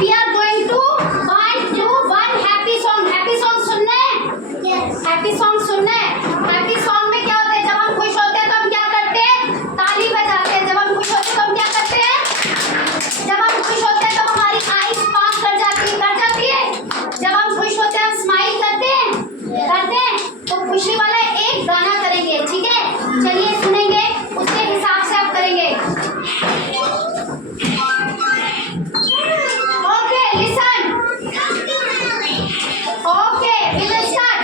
we are going to do one happy song. Happy song सुनना है? Yes. Happy song सुनना है? Happy song में क्या होता है? जब हम खुश होते हैं तो हम क्या करते हैं? ताली बजाते हैं. जब हम खुश होते हैं तो हम क्या करते हैं? जब हम खुश होते हैं तो हमारी आईज पास कर जाती है. जब हम खुश होते हैं हम स्माइल करते हैं. तो खुशी वाला एक गाना करेंगे, ठीक है? चलिए सुनेंगे, उसके हिसाब से आप करेंगे. Okay, listen. Okay, we will start.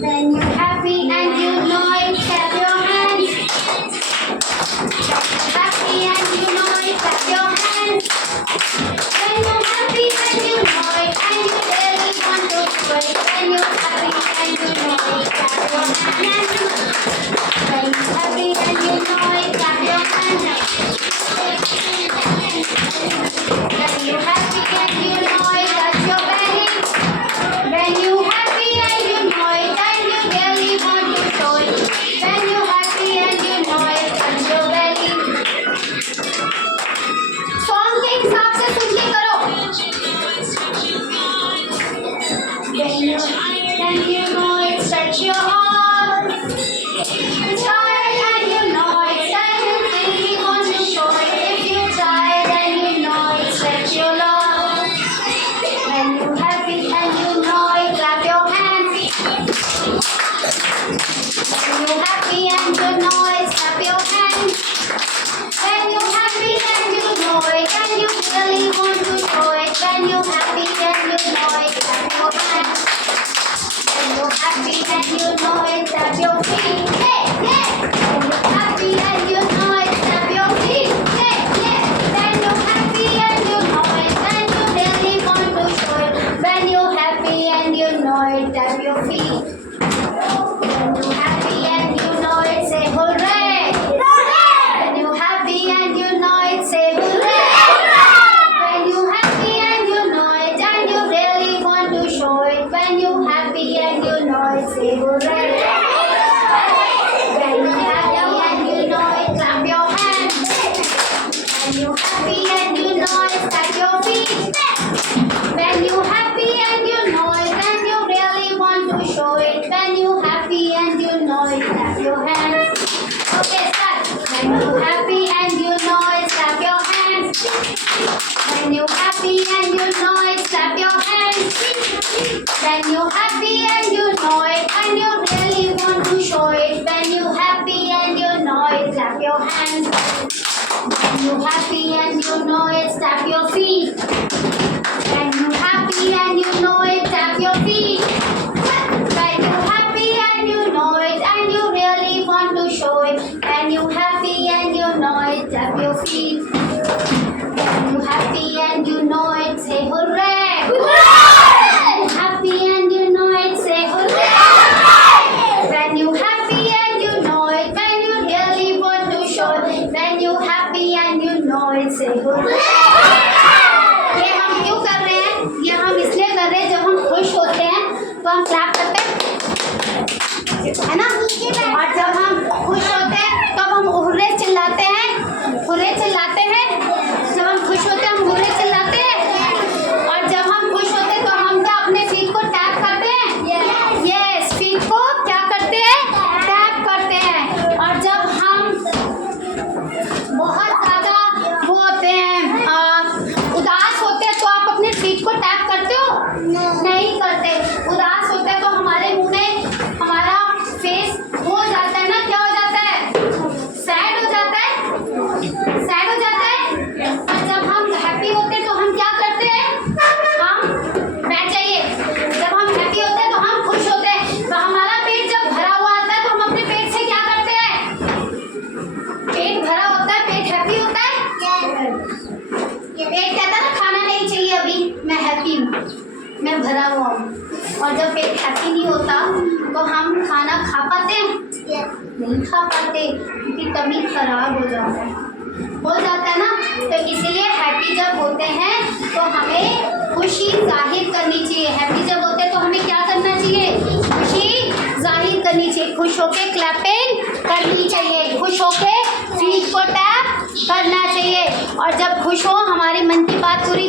When you're happy and you know it, clap your hands. Happy and you know it, clap your hands. When you're happy and you know it, and you really want to do it. When you're happy and you know it, clap your hands. When you're happy and you know it, clap your hands. When you're happy and you know it, touch your belly. When you're happy and you know it, and you really want to show it. When you're happy and you know it, touch your belly. Song के हिसाब से सुन के करो. When you know it, stretch your arms. Try and you know it, and you really want to show it. If you try, then you know it, stretch your lungs. When you're happy and you know it, clap your hands. When you're happy and you know it, clap your hands. When you're happy and you know it, and you really want to show it. When you're happy and you know it, clap your hands. When you're happy and you know it, tap your feet. Hey, yeah. When you're happy and you know it, tap your feet. Hey, yeah. When you're happy and you know it, and you really want to show it. When you're happy and you know it, tap your feet. When you're happy and you know it, say hooray. When you're happy and you know it, say hooray. When you're happy and you know it, and you really want to show it. When you're happy and you know it, say hooray. When you're happy and you know it, clap your hands. When you're happy and you know it, tap your feet. When you're happy and you know it, and you really want to show it. When you're happy and you know it, clap your hands. Okay, start. When you're happy and you know it, clap your hands. When you're happy and you know it, clap your hands. When you're happy and you know it, and you really want to show it. When you're happy and you know it, clap your hands. When you're happy and you know it, tap your feet. When you're happy and you know it, tap your feet. When you're happy and you know it, and you really want to show it. When you're happy and you know it, tap your feet. When you're happy and you know it, say hooray. Hooray! Happy and you know it, say hooray. When you're happy and you know it, when you really want to show it. When you're happy and you know it, say hooray. ये हम क्यों कर रहे हैं? ये हम इसलिए कर रहे हैं, जब हम खुश होते हैं तो हम क्लैप करते हैं, है ना? और जब हम खुश होते हैं तब हम हुर्रे चिल्लाते हैं. हुर्रे चिल्लाते हैं. जब हम खुश होते हैं हम हुर्रे चिल्लाते हैं. और जब हम खुश होते हैं तो हम क्या अपने फीट को टैप करते हैं? यस, फीट को क्या करते हैं? टैप करते हैं. और जब हम बहुत ज़्यादा वो होते हैं, उदास होते हैं, तो आप अपने फीट को टैप करते हो? नहीं करते. उदास होते हैं तो हमारे मुंह में हमारा फेस हो जाता है ना, क्या हो जाता है? सैड हो जाता है. सैड हो जाता है. और जब हम हैप्पी होते हैं तो हम क्या करते हैं? हम बैठ जाइए. जब हम हैप्पी होते हैं तो हम खुश होते हैं. तो हमारा पेट जब भरा हुआ आता है तो हम अपने पेट से क्या करते हैं? पेट भरा होता है, पेट हैप्पी होता है. पेट कहता है ना खाना नहीं चाहिए अभी, मैं हैप्पी हूँ, मैं भरा हुआ हूँ. और जब पेट हैप्पी नहीं होता तो हम खाना खा पाते हैं? नहीं खा पाते, क्योंकि तभी खराब हो जाता है ना. तो इसलिए हैप्पी जब होते हैं तो हमें खुशी जाहिर करनी चाहिए. हैप्पी जब होते हैं तो हमें क्या करना चाहिए? खुशी जाहिर करनी चाहिए. खुश होके क्लैपिंग करनी चाहिए. खुश होके फीट को टैप करना चाहिए और जब खुश हो हमारे मन की बात पूरी